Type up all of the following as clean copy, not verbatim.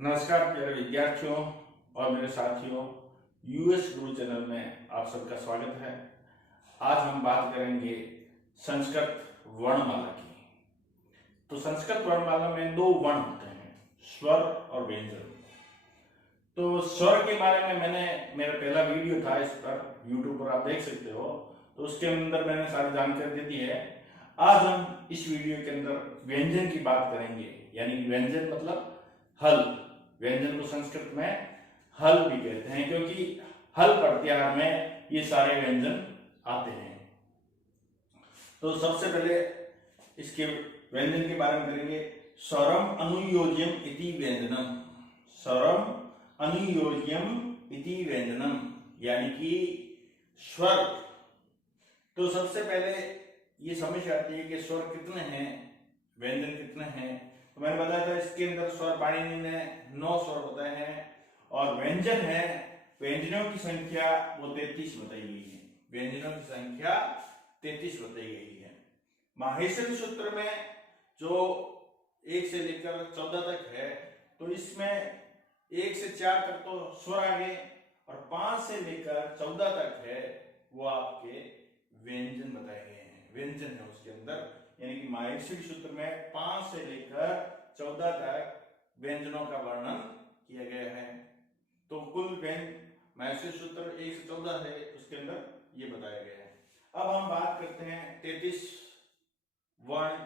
नमस्कार प्यारे विद्यार्थियों और मेरे साथियों, यूएस गुरु चैनल में आप सबका स्वागत है। आज हम बात करेंगे संस्कृत वर्णमाला की। तो संस्कृत वर्णमाला में दो वर्ण होते हैं, स्वर और व्यंजन। तो स्वर के बारे में मैंने मेरा पहला वीडियो था, इस पर यूट्यूब पर आप देख सकते हो, तो उसके अंदर मैंने सारी जानकारी दे दी है। आज हम इस वीडियो के अंदर व्यंजन की बात करेंगे, यानी व्यंजन मतलब हल। व्यंजन को संस्कृत में हल भी कहते हैं, क्योंकि हल प्रत्याहार में ये सारे व्यंजन आते हैं। तो सबसे पहले इसके व्यंजन के बारे में करेंगे। स्वरम अनुयोज्यम इति व्यंजनम। स्वरम अनुयोज्यम इति व्यंजनम यानी कि स्वर। तो सबसे पहले ये समझ आती है कि स्वर कितने हैं, व्यंजन कितने हैं। तो मैंने बताया था इसके अंदर स्वर पाणिनि ने 9 स्वर बताए हैं, और व्यंजन है, व्यंजनों की संख्या वो 33 बताई गई है। व्यंजनों की संख्या 33 बताई गई है। माहेश्वरी सूत्र में जो 1 से लेकर 14 तक है, तो इसमें 1 से 4 तक तो स्वर आ गए, और 5 से लेकर 14 तक है वो आपके व्यंजन बताए गए हैं। व्यंजन है उसके अंदर, यानी कि माहेश्वरी सूत्र में 5 से लेकर 14 तक व्यंजनों का वर्णन किया गया है। तो कुल माहेश्वरी सूत्र 1 से 14 है, उसके अंदर ये बताया गया है। अब हम बात करते हैं 33 वर्ण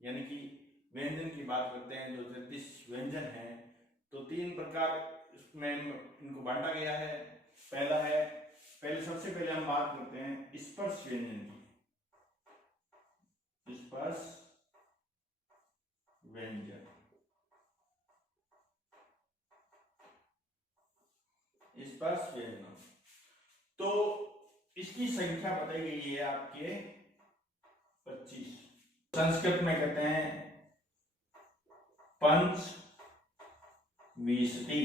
यानी कि व्यंजन की बात करते हैं। जो 33 व्यंजन है, तो 3 प्रकार इसमें इनको बांटा गया है। सबसे पहले हम बात करते हैं स्पर्श व्यंजन की। स्पर्श व्यंजन, स्पर्श व्यंजन। तो इसकी संख्या बताई गई है आपके 25। संस्कृत में कहते हैं पंच विंशति।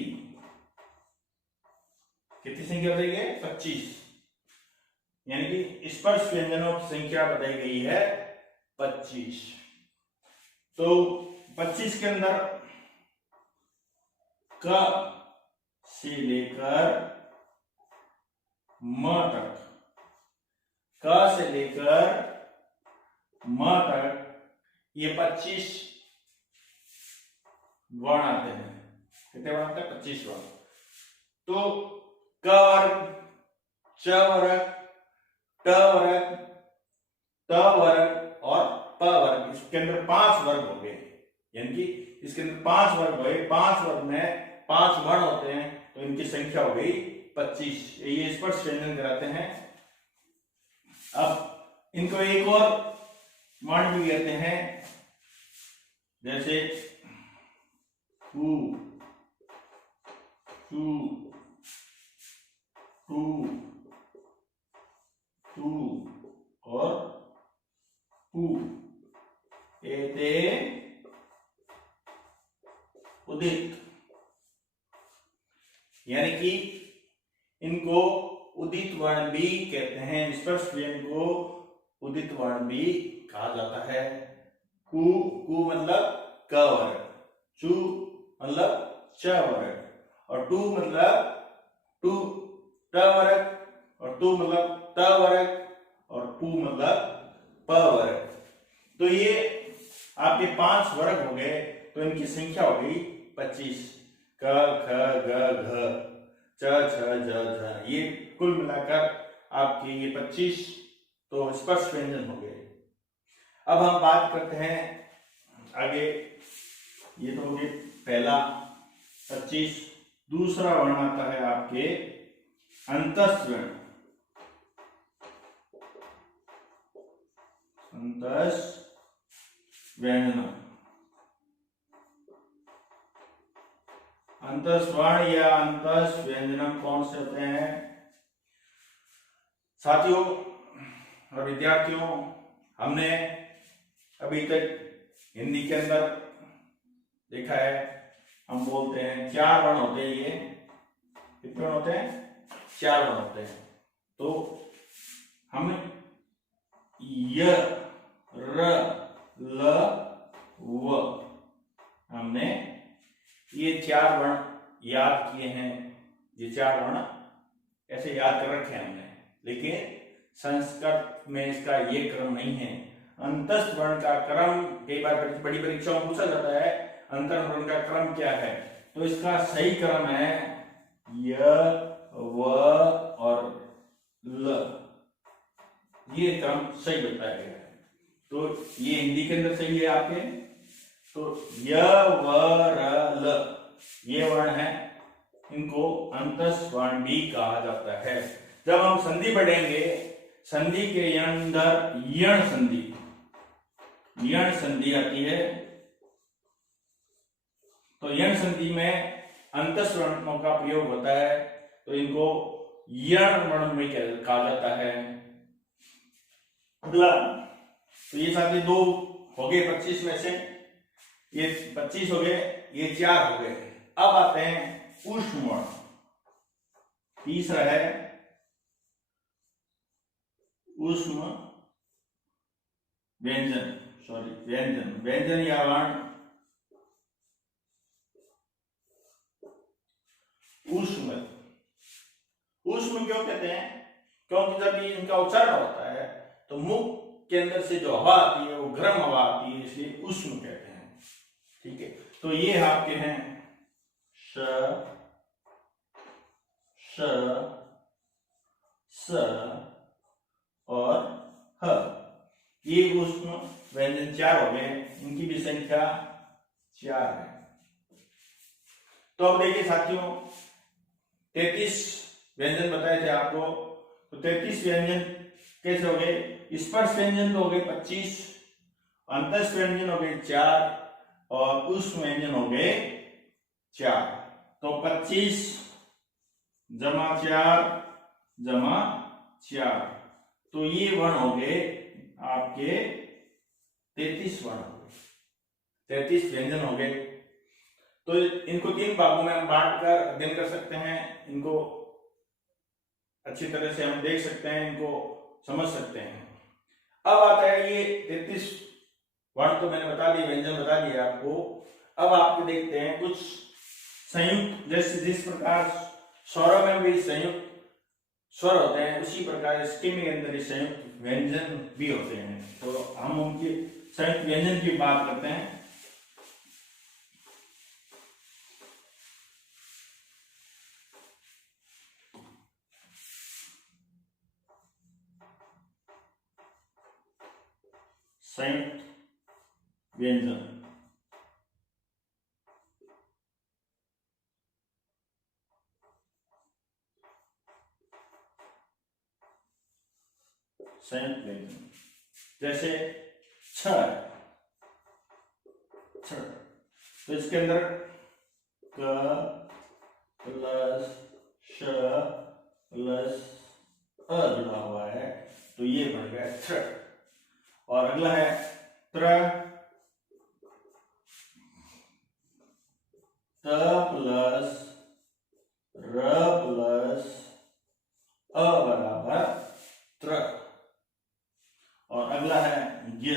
कितनी संख्या बताई गई? 25, यानी कि स्पर्श व्यंजनों की संख्या बताई गई है 25। तो 25 के अंदर क से लेकर म तक, क से लेकर म तक ये 25 वर्ण आते हैं। कितने वर्ण आते हैं? 25 वर्ण। तो क वर्ग, च वर्ग, ट वर्ग, त वर्ग और प वर्ग, इसके अंदर 5 वर्ग हो गए। यानी कि इसके अंदर 5 वर्ग हुए। 5 वर्ग में 5 वर्ण होते हैं, तो इनकी संख्या हो गई 25। ये स्पर्श व्यंजन कराते हैं। अब इनको एक और वर्ण भी कहते हैं, जैसे टू, टू, टू, टू और पू। एते उदित, यानी कि इनको उदित वर्ण भी कहते हैं। स्पर्श व्यंजन को उदित वर्ण भी कहा जाता है। कु, कु मतलब क वर्ग, चु मतलब च वर्ग, और टू मतलब टू ट वर्ग, और टू मतलब त वर्ग, और पू मतलब प वर्ग। तो ये आपके 5 वर्ग हो गए, तो इनकी संख्या हो गई 25। क, ख, ग, घ, च, छ, ज, झ, ये कुल मिलाकर आपके ये 25 तो स्पर्श व्यंजन हो गए। अब हम बात करते हैं आगे। ये तो हो गए पहला 25। दूसरा वर्ण आता है आपके अंतस्वर्ण। अंतस व्यंजन, अंतस्वर्ण या अंतस व्यंजनम कौन से होते हैं साथियों और विद्यार्थियों? हमने अभी तक हिंदी के अंदर देखा है, हम बोलते हैं 4 वर्ण होते हैं। ये कितने वर्ण होते हैं? 4 वर्ण होते हैं। तो हम य, र, ल, व हमने ये 4 वर्ण याद किए हैं, ये 4 वर्ण ऐसे याद कर रखे हैं हमने, लेकिन संस्कृत में इसका ये क्रम नहीं है। अंतस्थ वर्ण का क्रम कई बार बड़ी परीक्षाओं में पूछा जाता है, अंतर वर्ण का क्रम क्या है, तो इसका सही क्रम है य, व और ल, ये क्रम सही बताया गया है। तो ये हिंदी के अंदर सही है आपके, तो य, व, र, ल ये वर्ण है, इनको अंतस्थ वर्ण भी कहा जाता है। जब हम संधि पढ़ेंगे, संधि के अंदर यण संधि, यण संधि आती है, तो यण संधि में अंतस्थ वर्णों का प्रयोग होता है, तो इनको यण वर्ण में कहा जाता है। अगला, तो ये सारे 2 हो गए 25 में से, ये 25 हो गए, ये 4 हो गए। अब आते हैं ऊष्म वर्ण, तीसरा है ऊष्म व्यंजन, व्यंजन या वर्ण। ऊष्म क्यों कहते हैं? क्योंकि जब ये इनका उच्चारण होता है तो मुख के अंदर से जो हवा आती है वो गर्म हवा आती है, इसलिए ऊष्म कहते हैं। ठीक है, तो ये आपके हैं श, स और ह, ये ऊष्म व्यंजन 4 हो गए, इनकी भी संख्या 4 है। तो अब देखिए साथियों, 33 व्यंजन बताए थे आपको, तो 33 व्यंजन कैसे हो गए? स्पर्श व्यंजन तो हो गए 25, अंतस्थ व्यंजन हो गए 4 और ऊष्म व्यंजन हो गए 4। तो 25 जमा 4 जमा 4, तो ये वर्ण हो गए आपके 33 वर्ण हो गए, 33 व्यंजन हो गए। तो इनको 3 भागों में हम बांट कर अध्ययन कर सकते हैं, इनको अच्छी तरह से हम देख सकते हैं, इनको समझ सकते हैं। अब आता है ये 33 वर्ण, तो मैंने बता दिए, व्यंजन बता दिए आपको। अब आपको देखते हैं कुछ संयुक्त, जैसे जिस प्रकार स्वरों में भी संयुक्त स्वर होते हैं, उसी प्रकार इसके में अंदर संयुक्त व्यंजन भी होते हैं। तो हम उनके संयुक्त व्यंजन की बात करते हैं। संयुक्त व्यंजन, संयुक्त व्यंजन जैसे छ, तो इसके अंदर क प्लस श प्लस अ जुड़ा हुआ है, तो ये बन गया त्र। और अगला है त्र, त प्लस र प्लस अ बराबर त्र। और अगला है य,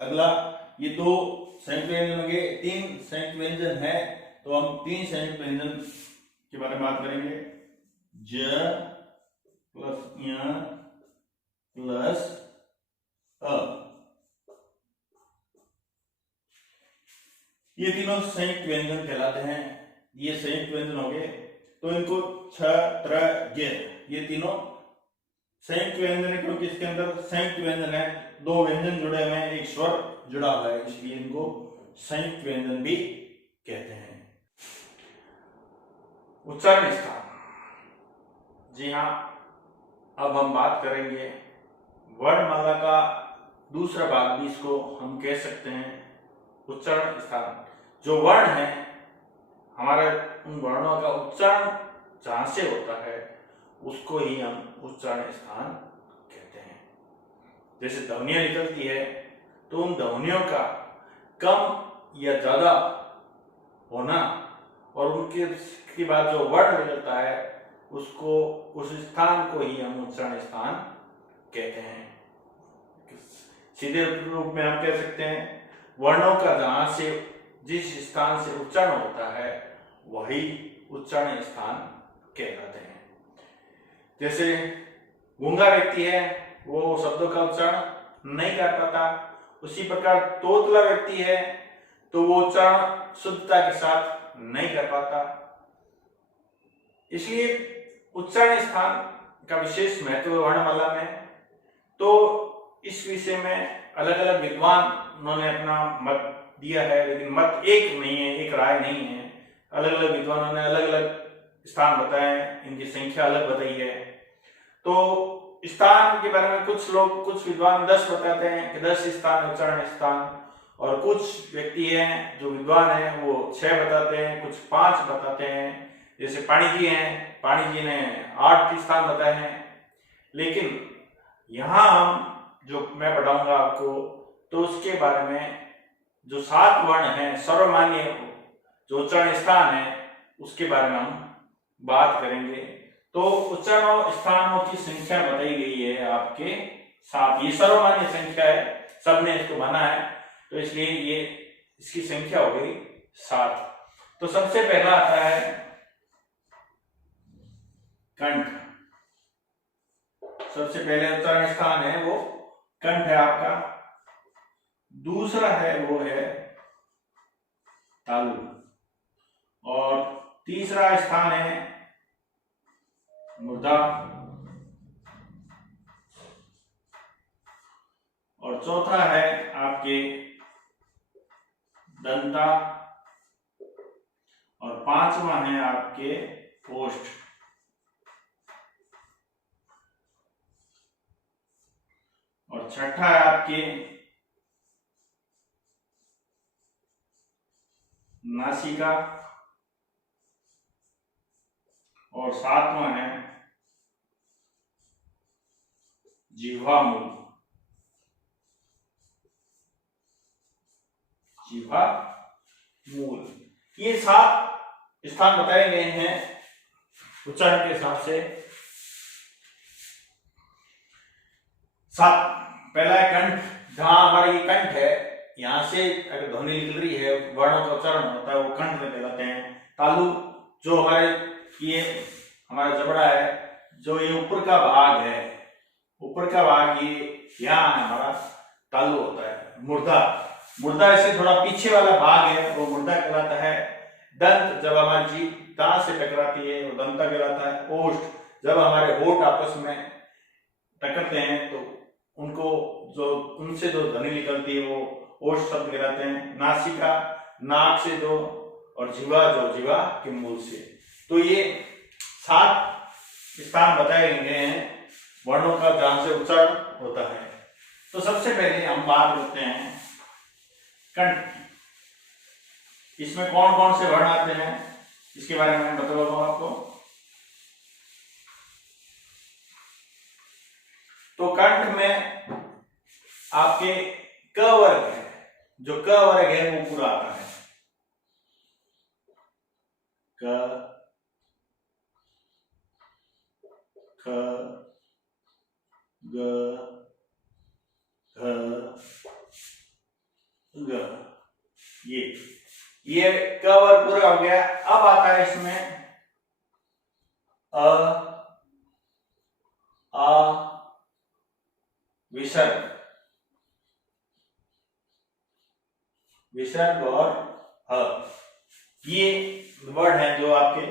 अगला ये 2 संयुक्त व्यंजन हो गए, 3 संयुक्त व्यंजन है, तो हम 3 संयुक्त व्यंजन के बारे में बात करेंगे। ज प्लस य प्लस अ, ये तीनों संयुक्त व्यंजन कहलाते हैं। ये संयुक्त व्यंजन हो गए, तो इनको छ, त्र, य, ये तीनों संयुक्त व्यंजन है, क्योंकि इसके अंदर संयुक्त व्यंजन है, 2 व्यंजन जुड़े हुए हैं, एक स्वर जुड़ा हुआ है, इसलिए इनको संयुक्त व्यंजन भी कहते हैं। उच्चारण स्थान, जी हाँ, अब हम बात करेंगे वर्णमाला का दूसरा भाग भी इसको हम कह सकते हैं उच्चारण स्थान। जो वर्ण है हमारे, उन वर्णों का उच्चारण जहां से होता है उसको ही हम उच्चारण स्थान कहते हैं। जैसे ध्वनियां निकलती है, तो उन ध्वनियों का कम या ज्यादा होना और उनके बाद जो वर्ण निकलता है उसको, उस स्थान को ही हम उच्चारण स्थान कहते हैं। सीधे रूप में हम कह सकते हैं वर्णों का जहां से जिस स्थान से उच्चारण होता है वही उच्चारण स्थान कहलाते हैं। जैसे गूंगा व्यक्ति है वो शब्दों का उच्चारण नहीं कर पाता, उसी प्रकार तोतला व्यक्ति है तो वो उच्चारण शुद्धता के साथ नहीं कर पाता। इसलिए उच्चारण स्थान का विशेष महत्व वर्णमाला में। तो इस विषय में अलग अलग विद्वान उन्होंने अपना मत दिया है, लेकिन मत एक नहीं है, एक राय नहीं है। अलग अलग विद्वानों ने अलग अलग स्थान बताए, इनकी संख्या अलग बताई है। तो स्थान के बारे में कुछ विद्वान 10 बताते हैं कि 10 स्थान उच्चारण स्थान, और कुछ व्यक्ति हैं जो विद्वान हैं वो 6 बताते हैं, कुछ 5 बताते हैं। जैसे पाणिजी जी हैं, पाणिजी जी ने 8 स्थान बताए हैं। लेकिन यहाँ हम जो मैं पढ़ाऊंगा आपको तो उसके बारे में जो 7 वर्ण हैं सर्वमान्य जो उच्चारण स्थान है उसके बारे में हम बात करेंगे। तो उच्चारण स्थानों की संख्या बताई गई है आपके 7। ये सर्वमान्य संख्या है, सबने इसको माना है, तो इसलिए ये इसकी संख्या हो गई 7। तो सबसे पहला आता है कंठ। सबसे पहले उच्चारण स्थान है वो कंठ है आपका। दूसरा है वो है तालु, और तीसरा स्थान है मूर्धा, और चौथा है आपके दंता, और 5वां है आपके ओष्ठ, और छठा है आपके नासिका, और 7वां है जिह्वा मूल। जिह्वा मूल, ये 7 स्थान बताए गए हैं उच्चारण के हिसाब से। 7 पहला है कंठ, जहां हमारा ये कंठ है यहां से अगर ध्वनि निकल रही है वर्णों का उच्चारण होता है वो कंठ में कहलाते हैं। तालु जो ये हमारा जबड़ा है, जो ये ऊपर का भाग है, ऊपर का भाग ये यहाँ हमारा तालु होता है। मूर्धा, मूर्धा ऐसे थोड़ा पीछे वाला भाग है वो मूर्धा कहलाता है। दंत जब हमारी जीभ दांत से टकराती है वो दंता कहलाता है। ओष्ठ जब हमारे होठ आपस में टकरते हैं तो उनको उनसे जो ध्वनि निकलती है वो ओष्ठ शब्द कहलाते हैं। नासिका नाक से जो, और जिह्वा जो जिह्वा के मूल से। तो ये 7 स्थान बताए गए हैं वर्णों का जहां से उच्चारण होता है। तो सबसे पहले हम बात करते हैं कंठ। इसमें कौन कौन से वर्ण आते हैं इसके बारे में मैं बताऊंगा आपको। तो कंठ में आपके क वर्ग है, जो क वर्ग है वो पूरा आता है। क, ख, ग, घ, ग, ये क वर्ग पूरा हो गया। अब आता है इसमें अ, आ, विसर्ग, विसर्ग और ह, ये वर्ड हैं जो आपके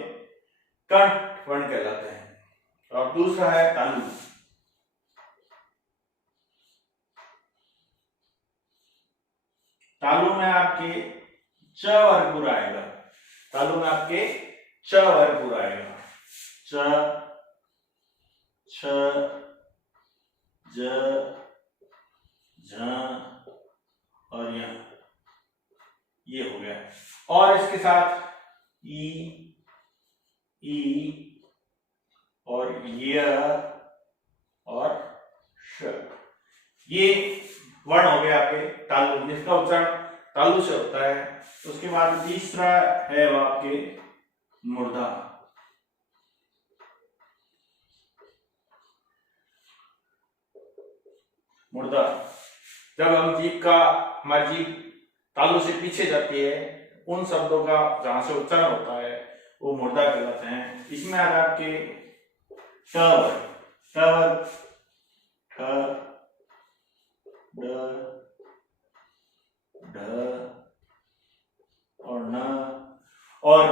कंठ वर्ण कहलाते हैं। और दूसरा है तालु। तालु में आपके च वर्ग पूरा आएगा। तालु में आपके च वर्ग पूरा आएगा। च, छ, ज, झ, और यहां ये हो गया। और इसके साथ ई, और य और श, ये वर्ण हो गए आपके तालु, जिसका उच्चारण तालु से होता है। उसके बाद तीसरा है वो आपके मूर्धा। मूर्धा जब हम हमारी जीभ तालू से पीछे जाती है, उन शब्दों का जहां से उच्चारण होता है वो मुर्दा कहलाते हैं। इसमें आ रहा आपके ट वर्ग, ठ, ड, ढ और न और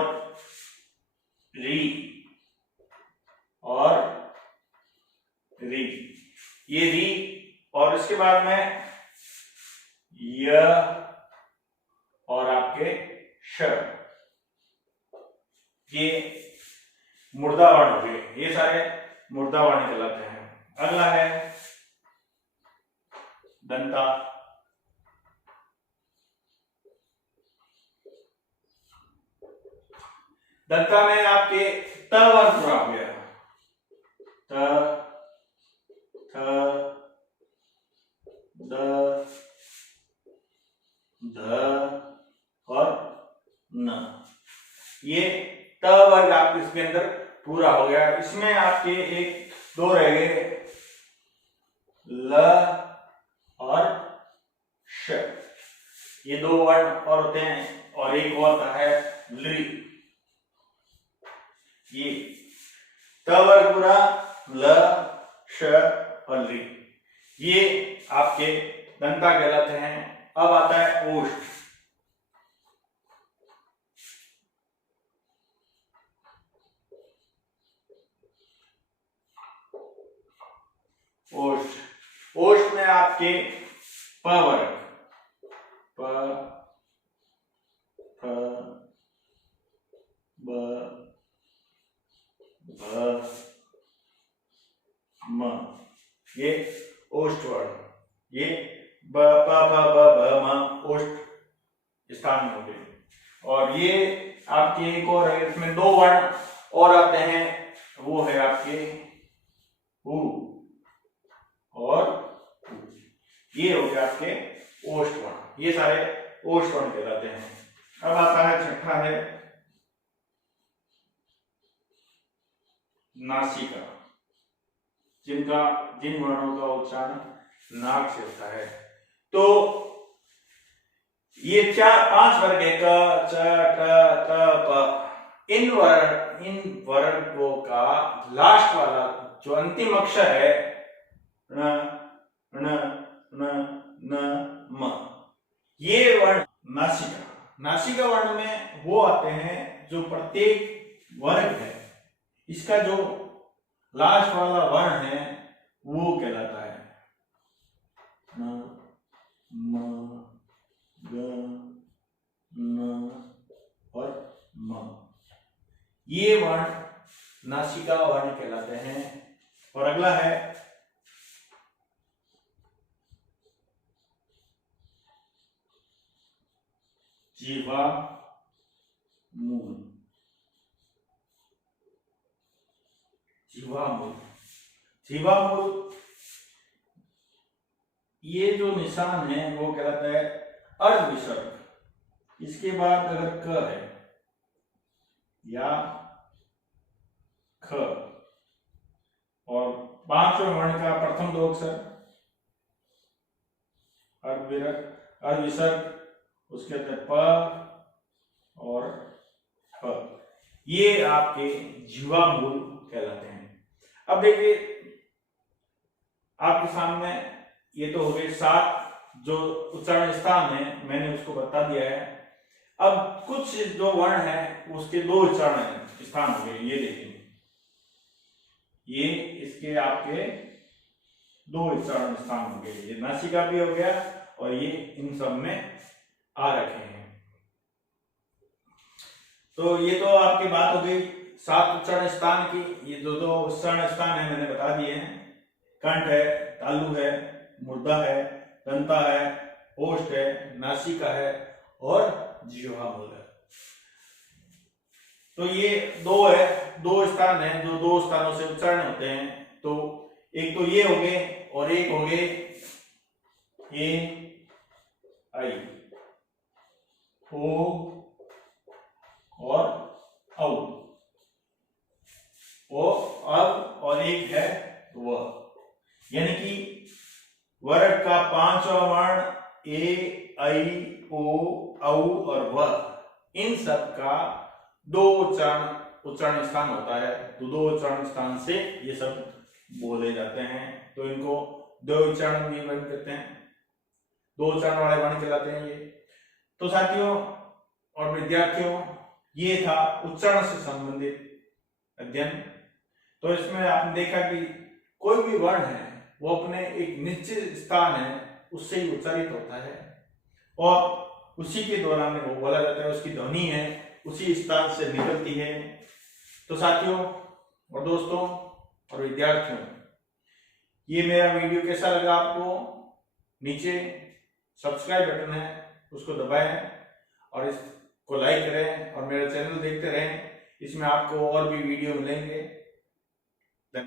री और री, ये री और इसके बाद में य और आपके श, ये मुर्दा वर्ण हो गए, ये सारे मुर्दा वर्ण कहलाते हैं। अगला है दंता। दंता में आपके त वर्ग पूरा हो गया, त, थ, द, ध और न, ये त वर्ग आपके इसके अंदर पूरा हो गया। इसमें आपके एक दो रह गए, ल और श, ये दो वर्ण और होते हैं और एक होता है लृ। ये त वर्ग पूरा, ल, श और लृ, ये आपके दंता कहलाते हैं। अब आता है ओष्ठ। ओष्ठ, ओष्ठ में आपके प वर्ग, प, फ, ब, भ, म, ये ओष्ठ वर्ण, ये ब, प, फ, ब, भ, म ओष्ठ स्थान हो गए। और ये आपके एक और है, इसमें दो वर्ण और आते हैं, वो है आपके उ और उ, ये हो गया आपके ओष्ठ वर्ण, ये सारे ओष्ठ वर्ण कहलाते हैं। अब आता है छठा है नासिका, जिन वर्णों का उच्चारण नाक से होता है। तो ये पांच वर्ग है, क, च, ट, त, प। इन वर्गों का लास्ट वाला जो अंतिम अक्षर है ण, ण, न, न, म, ये वर्ण नासिका। नासिका वर्ण में वो आते हैं जो प्रत्येक वर्ग है, इसका जो लास्ट वाला वर्ण है वो कहलाता है न, म, ग, न और म, ये वर्ण नासिका वर्ण कहलाते हैं। और अगला है जीवा मूल। जीवामूल, जीवामूल ये जो निशान है वो कहलाता है अर्ध विसर्ग। इसके बाद अगर क है या ख और पांचवें वर्ण का प्रथम दो अक्षर अर्ध विसर्ग, उसके अंदर प और फ, ये आपके जीवामूल कहलाते हैं। अब देखिए आपके सामने ये तो हो गए 7 जो उच्चारण स्थान है, मैंने उसको बता दिया है। अब कुछ जो वर्ण है उसके दो उच्चारण स्थान हो गए, ये देखिए, ये इसके आपके दो उच्चारण स्थान हो गए, ये नासिका भी हो गया और ये इन सब में आ रखे हैं। तो ये तो आपकी बात हो गई 7 उच्चारण स्थान की। ये जो दो उच्चारण स्थान है मैंने बता दिए हैं, कंठ है, तालु है, मुर्दा है, दंता है, ओष्ठ है, नासिका है और जिह्वामूल है। तो ये दो स्थान है जो दो स्थानों से उच्चारण होते हैं। तो एक तो ये हो गए और एक हो गए ए, आई, ओ और औ, ओ, अब और एक है व, यानी कि वर्ग का पांचवा वर्ण ए, ऐ, ओ, औ और व, इन सब का दो उच्चारण स्थान होता है। तो दो उच्चारण स्थान से ये सब बोले जाते हैं, तो इनको दो उच्चारण वर्ण कहते हैं, दो उच्चारण वाले वर्ण कहलाते हैं ये। तो साथियों और विद्यार्थियों, ये था उच्चारण से संबंधित अध्ययन। तो इसमें आपने देखा कि कोई भी वर्ण है वो अपने एक निश्चित स्थान है उससे ही उच्चारित होता है और उसी के दौरान वो बोला जाता है, उसकी ध्वनि है उसी स्थान से निकलती है। तो साथियों और दोस्तों और विद्यार्थियों, ये मेरा वीडियो कैसा लगा आपको? नीचे सब्सक्राइब बटन है उसको दबाएं और इसको लाइक करें और मेरा चैनल देखते रहें। इसमें आपको और भी वीडियो मिलेंगे।